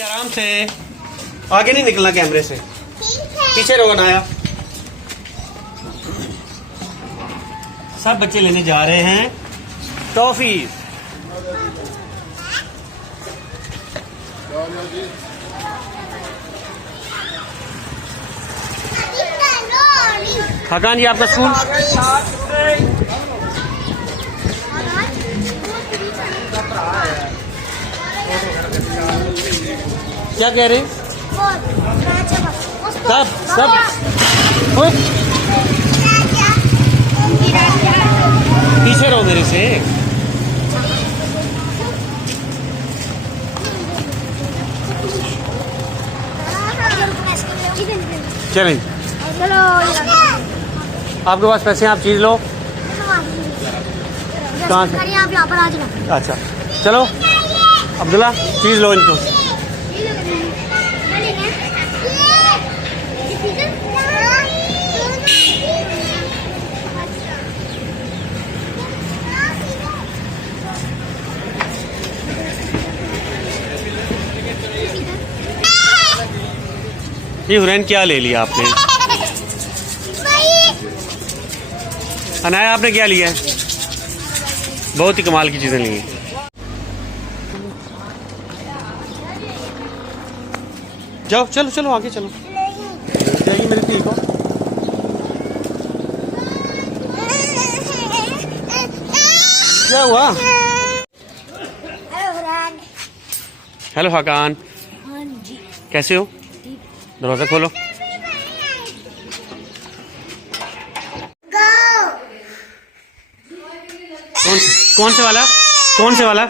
आराम से। आगे नहीं निकलना कैमरे से, पीछे रहो नाया। सब बच्चे लेने जा रहे हैं टॉफी। खाकान जी आपका स्कूल क्या कह रहे? सब पीछे रहो मेरे से। चलें, आपके पास पैसे हैं, आप चीज लो। कहाँ से? यहाँ पर आ जाओ। अच्छा चलो अब्दुल्ला, चीज लो इनको। ये हुरैन क्या ले लिया आपने? अनाया आपने क्या लिया है? बहुत ही कमाल की चीजें ली हैं। जाओ चलो चलो आगे चलो। जाइए मेरी धी को। क्या हुआ? हेलो हाकान, कैसे हो? दरवाजा खोलो। कौन से वाला? कौन से वाला?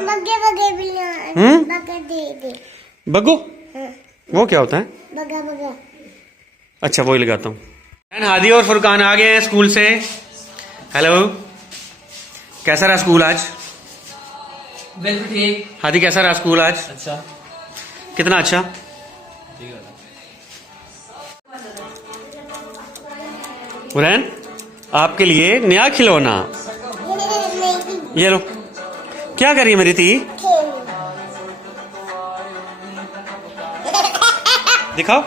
बग्गो? वो क्या होता है? बगा। अच्छा वही लगाता हूँ। हादी और फुरकान आ गए हैं स्कूल से। हेलो, कैसा रहा स्कूल आज? बिल्कुल ठीक। हादी कैसा रहा स्कूल आज? अच्छा। कितना अच्छा? हुरैन आपके लिए नया खिलौना। ये लो। क्या कर रही है मेरी धी? दिखाओ।